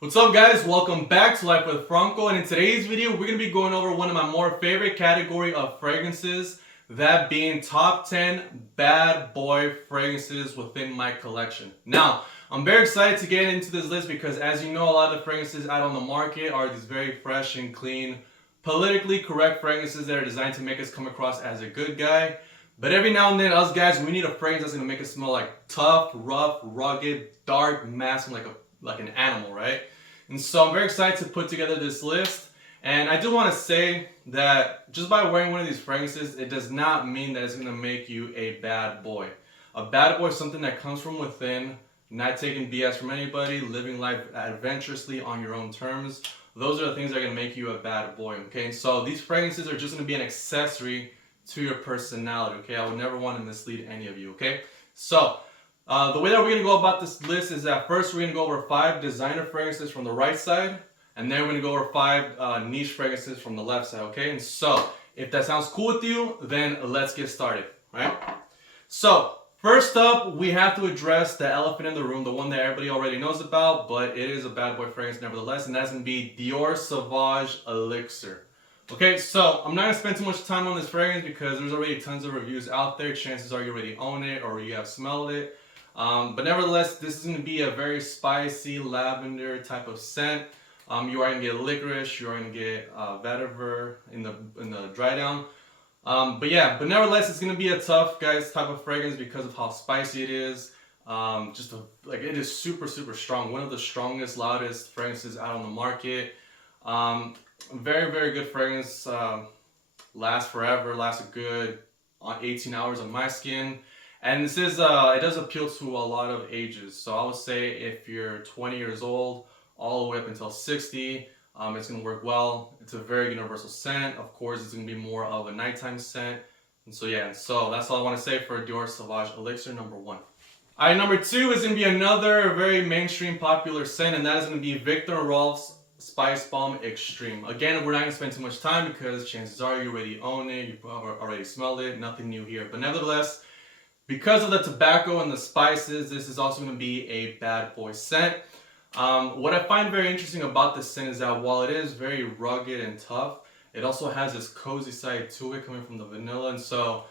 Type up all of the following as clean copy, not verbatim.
What's up guys, welcome back to Life with Franco, and in today's video we're going to be going over one of my more favorite category of fragrances, that being top 10 bad boy fragrances within my collection. Now, I'm very excited to get into this list because as you know, a lot of the fragrances out on the market are these very fresh and clean, politically correct fragrances that are designed to make us come across as a good guy. But every now and then, us guys, we need a fragrance that's going to make us smell like tough, rough, rugged, dark, masculine, like an animal, right? And so I'm very excited to put together this list. And I do want to say that just by wearing one of these fragrances, it does not mean that it's going to make you a bad boy. A bad boy is something that comes from within, not taking BS from anybody, living life adventurously on your own terms. Those are the things that are going to make you a bad boy, okay? So these fragrances are just going to be an accessory to your personality, okay? I would never want to mislead any of you, okay? So, the way that we're going to go about this list is that first we're going to go over 5 designer fragrances from the right side, and then we're going to go over 5 niche fragrances from the left side, okay? And so, if that sounds cool with you, then let's get started, right? So, first up, we have to address the elephant in the room, the one that everybody already knows about, but it is a bad boy fragrance nevertheless, and that's going to be Dior Sauvage Elixir. Okay, so I'm not going to spend too much time on this fragrance because there's already tons of reviews out there. Chances are you already own it or you have smelled it. But nevertheless, this is going to be a very spicy lavender type of scent. You are going to get licorice, you are going to get vetiver in the dry down. But nevertheless, it's going to be a tough guys type of fragrance because of how spicy it is. It is super strong. One of the strongest, loudest fragrances out on the market. Very, very good fragrance. Lasts forever, lasts a good 18 hours on my skin. And this is, it does appeal to a lot of ages. So I would say if you're 20 years old, all the way up until 60, it's going to work well. It's a very universal scent. Of course, it's going to be more of a nighttime scent. And so so that's all I want to say for Dior Sauvage Elixir number 1. Alright, number 2 is going to be another very mainstream popular scent, and that is going to be Viktor and Rolf's Spice Bomb Extreme. Again, we're not going to spend too much time because chances are you already own it, you already smelled it, nothing new here. But nevertheless, because of the tobacco and the spices, this is also going to be a bad boy scent. What I find very interesting about this scent is that while it is very rugged and tough, it also has this cozy side to it coming from the vanilla. And so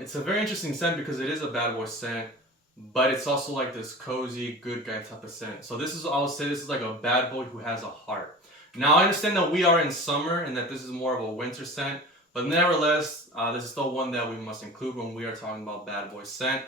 it's a very interesting scent because it is a bad boy scent, but it's also like this cozy, good guy type of scent. So this is, I'll say this is like a bad boy who has a heart. Now I understand that we are in summer and that this is more of a winter scent, but nevertheless, this is still one that we must include when we are talking about bad boy scent.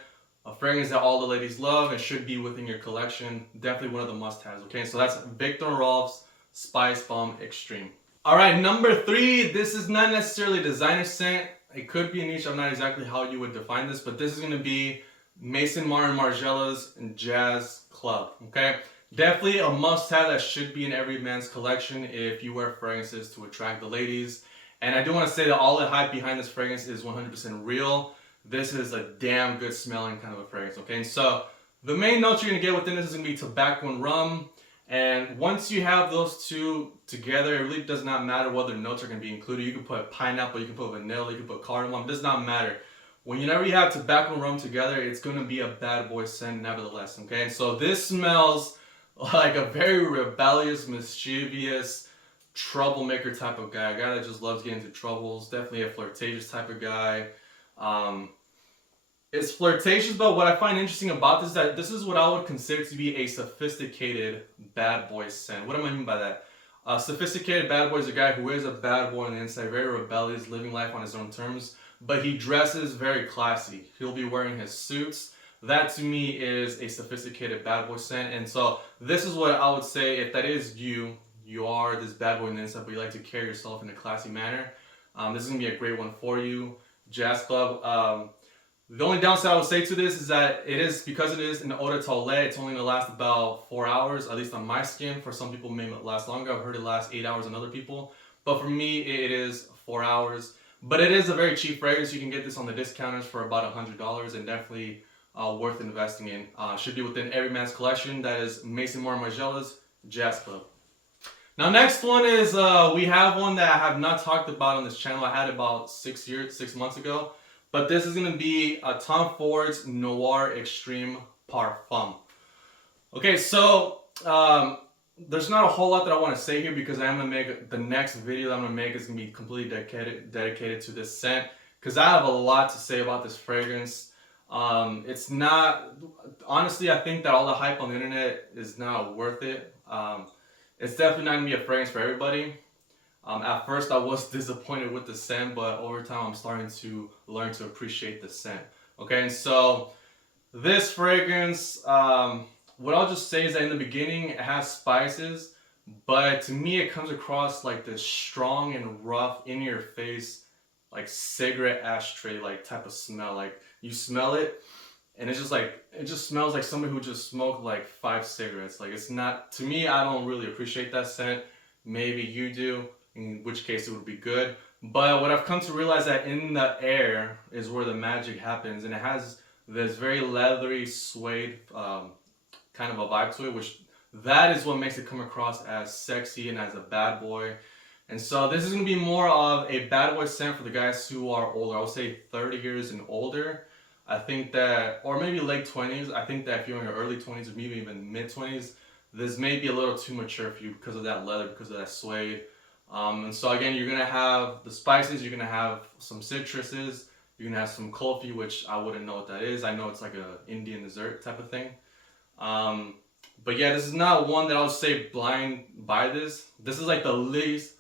A fragrance that all the ladies love and should be within your collection. Definitely one of the must-haves, okay? So that's Viktor and Rolf's Spice Bomb Extreme. Alright, number 3, this is not necessarily a designer scent. It could be a niche, I'm not exactly how you would define this, but this is going to be Maison Margiela's Jazz Club, okay? Definitely a must-have that should be in every man's collection if you wear fragrances to attract the ladies. And I do want to say that all the hype behind this fragrance is 100% real. This is a damn good smelling kind of a fragrance, okay? And so the main notes you're going to get within this is going to be tobacco and rum. And once you have those two together, it really does not matter what other notes are going to be included. You can put pineapple, you can put vanilla, you can put cardamom. It does not matter. Whenever you have tobacco and rum together, it's going to be a bad boy scent nevertheless, okay? And so this smells like a very rebellious, mischievous, troublemaker type of guy. A guy that just loves getting into troubles. Definitely a flirtatious type of guy. It's flirtatious, but what I find interesting about this is that this is what I would consider to be a sophisticated bad boy scent. What do I mean by that? A sophisticated bad boy is a guy who is a bad boy on the inside, very rebellious, living life on his own terms, but he dresses very classy. He'll be wearing his suits. That to me is a sophisticated bad boy scent. And so this is what I would say, if that is you, you are this bad boy on the inside, but you like to carry yourself in a classy manner. This is going to be a great one for you. Jazz Club. The only downside I would say to this is that because it is an eau de toilette, it's only going to last about 4 hours, at least on my skin. For some people, it may last longer. I've heard it lasts 8 hours on other people. But for me, it is 4 hours. But it is a very cheap fragrance. You can get this on the discounters for about $100 and definitely worth investing in. Should be within every man's collection. That is Maison Margiela's Jazz Club. Now next one is, we have one that I have not talked about on this channel. I had it about 6 months ago. But this is going to be Tom Ford's Noir Extreme Parfum. Okay, so there's not a whole lot that I want to say here because I am gonna make the next video that I'm gonna make is gonna be completely dedicated to this scent because I have a lot to say about this fragrance. It's not, honestly, I think that all the hype on the internet is not worth it. It's definitely not gonna be a fragrance for everybody. At first, I was disappointed with the scent, but over time, I'm starting to learn to appreciate the scent. Okay, and so this fragrance, what I'll just say is that in the beginning, it has spices, but to me, it comes across like this strong and rough, in your face, like cigarette ashtray, like type of smell. Like you smell it, and it's just like, it just smells like somebody who just smoked like 5 cigarettes. Like it's not, to me, I don't really appreciate that scent. Maybe you do, in which case it would be good. But what I've come to realize that in the air is where the magic happens, and it has this very leathery, suede kind of a vibe to it, which that is what makes it come across as sexy and as a bad boy. And so this is going to be more of a bad boy scent for the guys who are older. I would say 30 years and older. I think that, or maybe late 20s. I think that if you're in your early 20s or maybe even mid 20s, this may be a little too mature for you because of that leather, because of that suede. And so again, you're going to have the spices, you're going to have some citruses, you're going to have some kulfi, which I wouldn't know what that is. I know it's like a Indian dessert type of thing. But yeah, this is not one that I would say blind buy this. This is like the least,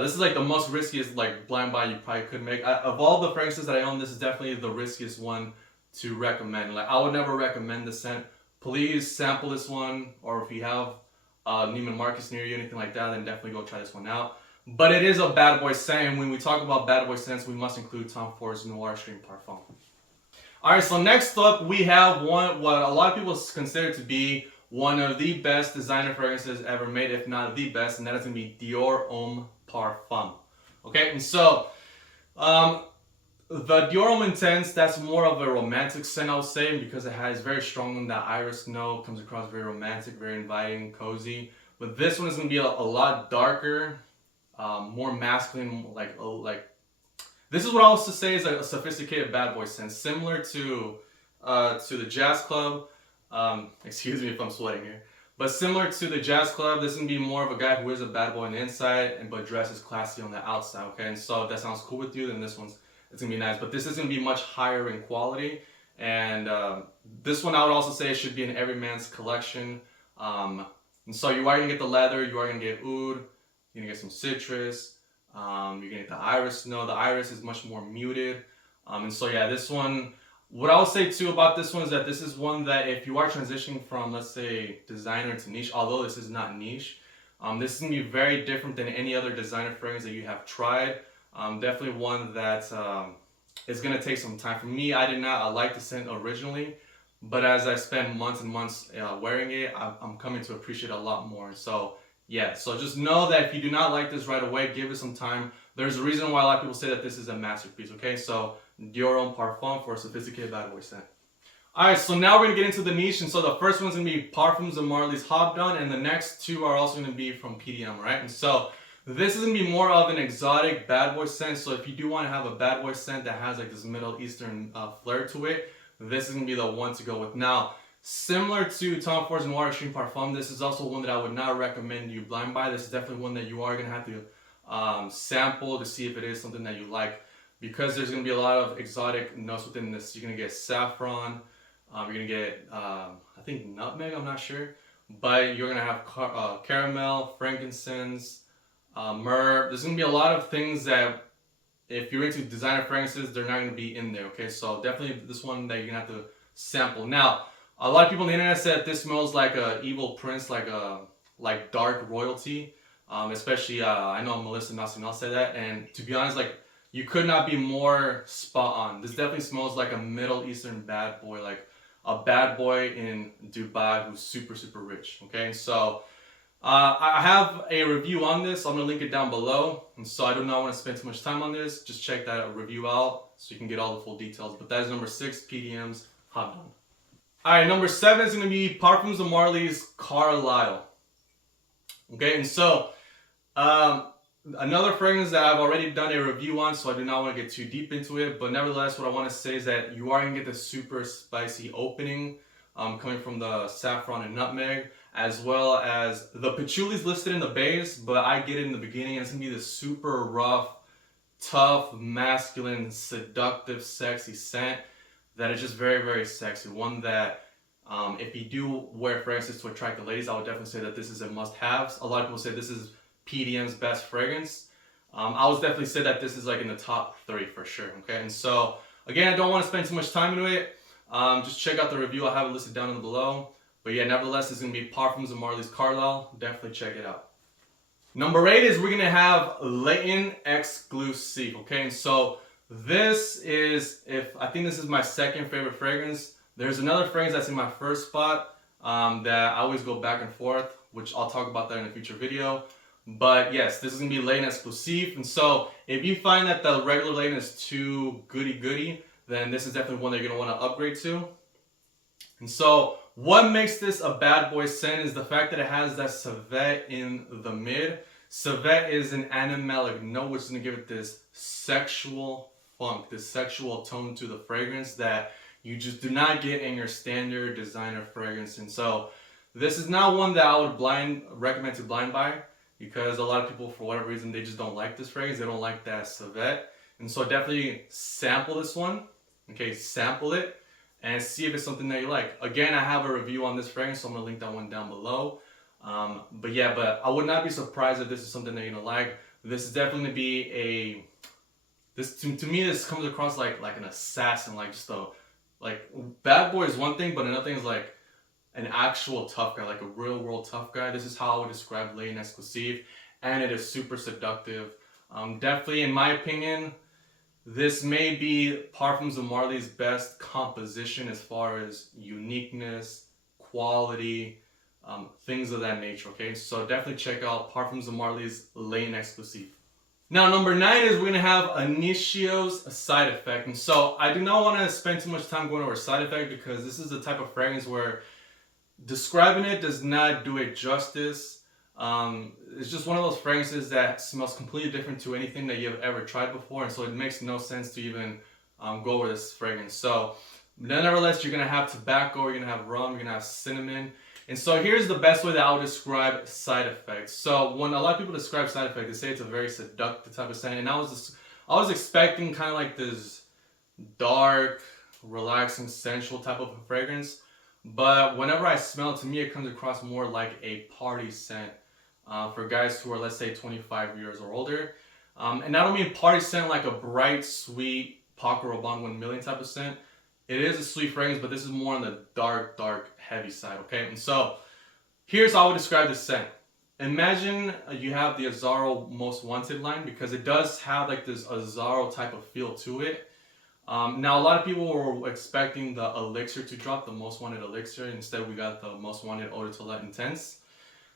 this is like the most riskiest like blind buy you probably could make. Of all the fragrances that I own, this is definitely the riskiest one to recommend. Like I would never recommend this scent. Please sample this one, or if you have Neiman Marcus near you, anything like that, then definitely go try this one out. But it is a bad boy scent, and when we talk about bad boy scents, we must include Tom Ford's Noir Stream Parfum. Alright, so next up we have what a lot of people consider to be one of the best designer fragrances ever made, if not the best, and that is going to be Dior Homme Parfum. Okay, and so the Dior Homme Intense, that's more of a romantic scent, I would say, because it has very strong on that iris note, comes across very romantic, very inviting, cozy. But this one is going to be a lot darker, more masculine, like this is what I was to say is a sophisticated bad boy scent, similar to the Jazz Club. Excuse me if I'm sweating here, but similar to the Jazz Club, this is gonna be more of a guy who is a bad boy on the inside and but dresses classy on the outside. Okay, and so if that sounds cool with you, then this one's, it's gonna be nice. But this is gonna be much higher in quality, and this one I would also say it should be in every man's collection. And so you are gonna get the leather, you are gonna get oud, you're gonna get some citrus. You're gonna get the iris. No, the iris is much more muted. And so yeah, this one, what I'll say too about this one is that this is one that if you are transitioning from, let's say, designer to niche, although this is not niche, this is gonna be very different than any other designer fragrance that you have tried. Definitely one that is gonna take some time. For me, I did not like the scent originally, but as I spent months and months wearing it, I'm coming to appreciate it a lot more. So yeah, so just know that if you do not like this right away, give it some time. There's a reason why a lot of people say that this is a masterpiece, okay? So, Dior Homme Parfum for a sophisticated bad boy scent. Alright, so now we're going to get into the niche. And so the first one's going to be Parfums and Marley's Habdan, and the next two are also going to be from PDM, right? And so, this is going to be more of an exotic bad boy scent. So if you do want to have a bad boy scent that has like this Middle Eastern flair to it, this is going to be the one to go with. Now, similar to Tom Ford's Noir Extreme Parfum, this is also one that I would not recommend you blind buy. This is definitely one that you are going to have to sample to see if it is something that you like, because there's going to be a lot of exotic notes within this. You're going to get saffron, you're going to get, I think nutmeg, I'm not sure, but you're going to have caramel, frankincense, myrrh. There's going to be a lot of things that if you're into designer fragrances, they're not going to be in there, okay? So definitely this one that you're going to have to sample. Now, a lot of people on the internet said this smells like a evil prince, like dark royalty. Especially, I know Melissa Nacional said that, and to be honest, like you could not be more spot on. This definitely smells like a Middle Eastern bad boy, like a bad boy in Dubai who's super, super rich. Okay, so I have a review on this. I'm gonna link it down below, and so I do not want to spend too much time on this. Just check that review out so you can get all the full details. But that is number 6, PDM's Habdan. Alright, number 7 is going to be Parfums of Marley's Carlisle. Okay, and so another fragrance that I've already done a review on, so I do not want to get too deep into it, but nevertheless, what I want to say is that you are going to get the super spicy opening coming from the saffron and nutmeg. as well as the patchouli is listed in the base, but I get it in the beginning. It's gonna be this super rough, tough, masculine, seductive, sexy scent that is just very, very sexy. One that if you do wear fragrances to attract the ladies, I would definitely say that this is a must-have. A lot of people say this is PDM's best fragrance. I would definitely say that this is like in the top 3 for sure. Okay, and so again, I don't want to spend too much time into it. Just check out the review. I'll have it listed down in the below. But yeah, nevertheless, it's gonna be Parfums of Marley's Carlisle. Definitely check it out. Number 8 is we're gonna have Layton Exclusif. Okay, and so this is, I think this is my second favorite fragrance. There's another fragrance that's in my first spot that I always go back and forth, which I'll talk about that in a future video. But yes, this is gonna be Layton Exclusif. And so if you find that the regular Layton is too goody, then this is definitely one that you're gonna wanna upgrade to. And so what makes this a bad boy scent is the fact that it has that Sauvage in the mid. Sauvage is an animalic note, which is gonna give it this sexual funk, this sexual tone to the fragrance that you just do not get in your standard designer fragrance. And so this is not one that I would recommend to blind buy, because a lot of people, for whatever reason, they just don't like this fragrance. They don't like that Sauvage. And so definitely sample this one. Okay, sample it and see if it's something that you like. Again, I have a review on this fragrance, so I'm gonna link that one down below. But I would not be surprised if this is something that you're gonna like. This is definitely gonna be to me, this comes across like an assassin, like just bad boy is one thing, but another thing is like an actual tough guy, like a real world tough guy. This is how I would describe Layton Exclusif, and it is super seductive. Definitely, in my opinion, this may be Parfums of Marley's best composition as far as uniqueness, quality, things of that nature. Okay, so definitely check out Parfums of Marley's Layton Exclusif. Now, number 9 is we're gonna have Initio's Side Effect. And so I do not want to spend too much time going over Side Effect, because this is the type of fragrance where describing it does not do it justice. It's just one of those fragrances that smells completely different to anything that you've ever tried before, and so it makes no sense to even go over this fragrance. So nevertheless, you're gonna have tobacco, you're gonna have rum, you're gonna have cinnamon. And so here's the best way that I would describe Side Effect. So when a lot of people describe Side Effect, they say it's a very seductive type of scent, and I was expecting kind of like this dark, relaxing, sensual type of a fragrance. But whenever I smell it, to me it comes across more like a party scent for guys who are, let's say, 25 years or older. And I don't mean party scent like a bright, sweet Paco Rabanne 1 million type of scent. It is a sweet fragrance, but this is more on the dark, heavy side, okay? And so here's how I would describe this scent. Imagine you have the Azzaro Most Wanted line, because it does have like this Azzaro type of feel to it. Now, a lot of people were expecting the Elixir to drop, the Most Wanted Elixir. Instead, we got the Most Wanted Eau de Toilette Intense.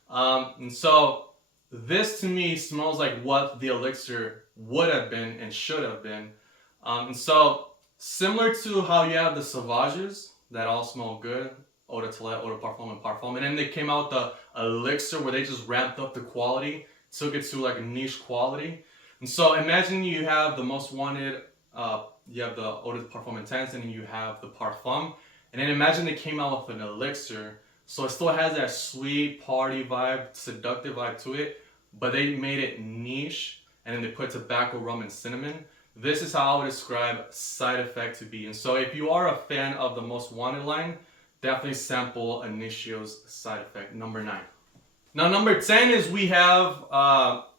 And so this to me smells like what the Elixir would have been and should have been. And so similar to how you have the Sauvages that all smell good, Eau de Toilette, Eau de Parfum, and Parfum, and then they came out the Elixir where they just ramped up the quality, took it to like a niche quality. And so imagine you have the Most Wanted, you have the Eau de Parfum Intense, and then you have the Parfum. And then imagine they came out with an Elixir. So it still has that sweet party vibe, seductive vibe to it, but they made it niche, and then they put tobacco, rum, and cinnamon. This is how I would describe Side Effect to be. And so if you are a fan of the Most Wanted line, definitely sample Initio's Side Effect, number 9. Now, number 10 is we have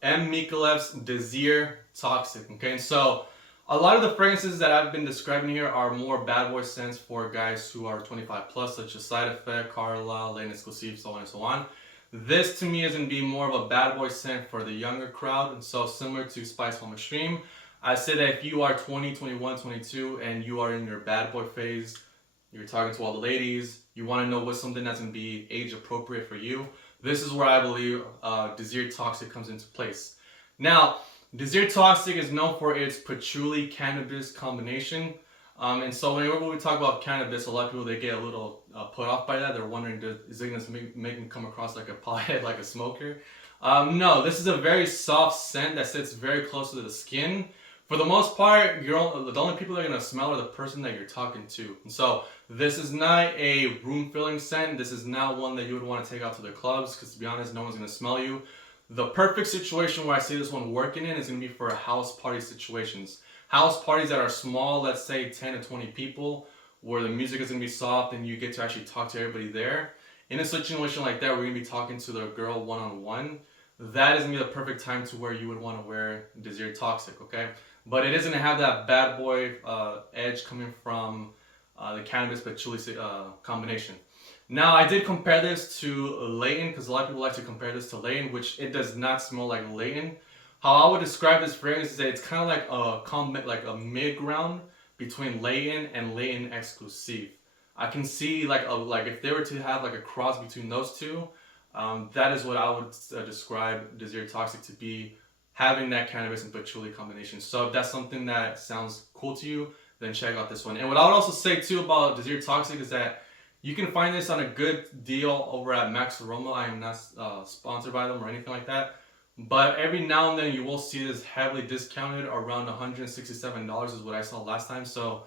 M. Mykolaiev's Desir Toxic. Okay, and so a lot of the fragrances that I've been describing here are more bad boy scents for guys who are 25 plus, such as Side Effect, Carlisle, Layton Exclusif, so on and so on. This to me is going to be more of a bad boy scent for the younger crowd, and so similar to Spice Home Extreme. I say that if you are 20, 21, 22, and you are in your bad boy phase, you're talking to all the ladies, you want to know what's something that's going to be age appropriate for you, this is where I believe Desir Toxic comes into place. Now, Desir Toxic is known for its patchouli cannabis combination. And so whenever we talk about cannabis, a lot of people, they get a little put off by that. They're wondering, is it going to make them come across like a pothead, like a smoker? No, this is a very soft scent that sits very close to the skin for the most part, the only people that are gonna smell are the person that you're talking to. And so this is not a room filling scent. This is not one that you would want to take out to the clubs, because to be honest, no one's gonna smell you. The perfect situation where I see this one working in is gonna be for house party situations. House parties that are small, let's say 10 to 20 people, where the music is gonna be soft and you get to actually talk to everybody there. In a situation like that, we're gonna be talking to the girl one-on-one. That is gonna be the perfect time to where you would want to wear Desir Toxic, okay? But it is gonna have that bad boy edge coming from the cannabis patchouli combination. Now, I did compare this to Layton, because a lot of people like to compare this to Layton, which it does not smell like Layton. How I would describe this fragrance is that it's kind of like a mid-ground between Layton and Layton Exclusif. I can see like if they were to have like a cross between those two, that is what I would describe Desir Toxic to be, having that cannabis and patchouli combination. So if that's something that sounds cool to you, then check out this one. And what I would also say too about Desir Toxic is that you can find this on a good deal over at Max Aroma. I am not sponsored by them or anything like that. But every now and then you will see this heavily discounted, around $167 is what I saw last time. So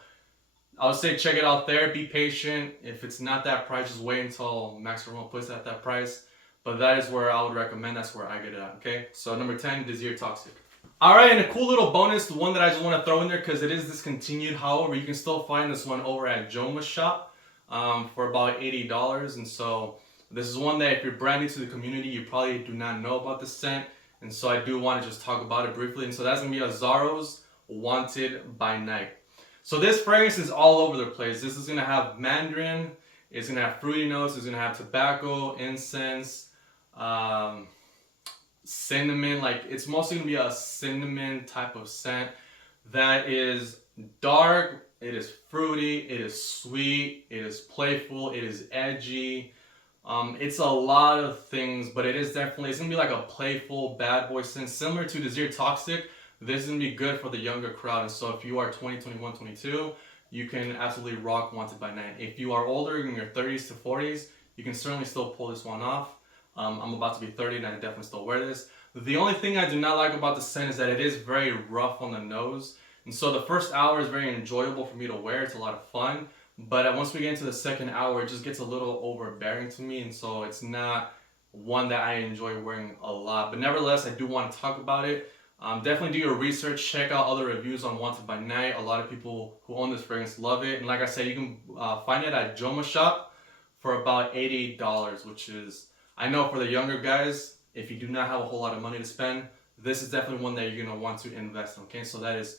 I would say check it out there. Be patient. If it's not that price, just wait until Max Aroma puts it at that price. But that is where I would recommend. That's where I get it at, okay? So number 10, Desir Toxic. All right, and a cool little bonus, the one that I just want to throw in there because it is discontinued. However, you can still find this one over at Joma's shop for about $80. And so this is one that if you're brand new to the community, you probably do not know about this scent. And so I do want to just talk about it briefly. And so that's going to be Azaro's Wanted by Night. So this fragrance is all over the place. This is going to have mandarin. It's going to have fruity notes. It's going to have tobacco, incense, cinnamon. Like, it's mostly going to be a cinnamon type of scent that is dark. It is fruity. It is sweet. It is playful. It is edgy. It's a lot of things, but it's going to be like a playful bad boy scent, similar to Desir Toxic. This is going to be good for the younger crowd. And so if you are 20, 21, 22, you can absolutely rock Wanted by Night. If you are older, in your 30s to 40s, you can certainly still pull this one off. I'm about to be 30 and I definitely still wear this. The only thing I do not like about the scent is that it is very rough on the nose. And so the first hour is very enjoyable for me to wear. It's a lot of fun. But once we get into the second hour, it just gets a little overbearing to me. And so it's not one that I enjoy wearing a lot. But nevertheless, I do want to talk about it. Definitely do your research. Check out other reviews on Wanted by Night. A lot of people who own this fragrance love it. And like I said, you can find it at Joma's shop for about $80, which is, I know for the younger guys, if you do not have a whole lot of money to spend, this is definitely one that you're going to want to invest in, okay? So that is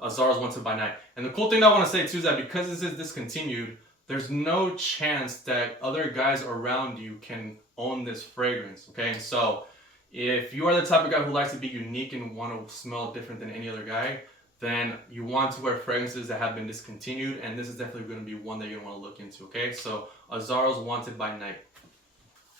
Azaro's Wanted by Night. And the cool thing that I want to say too is that because this is discontinued, there's no chance that other guys around you can own this fragrance, okay? So if you are the type of guy who likes to be unique and want to smell different than any other guy, then you want to wear fragrances that have been discontinued, and this is definitely going to be one that you're going to want to look into, okay? So Azaro's Wanted by Night.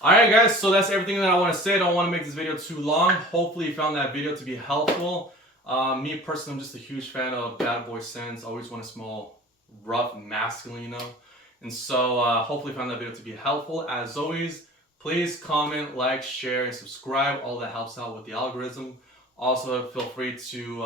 Alright guys, so that's everything that I want to say. I don't want to make this video too long. Hopefully you found that video to be helpful. Me personally, I'm just a huge fan of bad boy scents. I always want to smell rough and masculine, you know? And so hopefully you found that video to be helpful. As always, please comment, like, share, and subscribe. All that helps out with the algorithm. Also, feel free to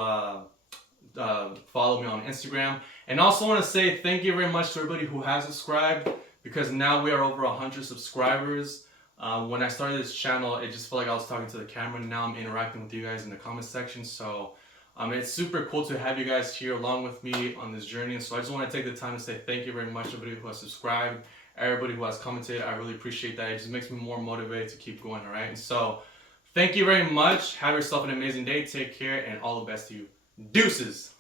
follow me on Instagram. And also want to say thank you very much to everybody who has subscribed, because now we are over 100 subscribers. When I started this channel, it just felt like I was talking to the camera. Now I'm interacting with you guys in the comment section. So it's super cool to have you guys here along with me on this journey. And so I just want to take the time to say thank you very much to everybody who has subscribed, everybody who has commented. I really appreciate that. It just makes me more motivated to keep going, all right? And so thank you very much. Have yourself an amazing day. Take care, and all the best to you. Deuces.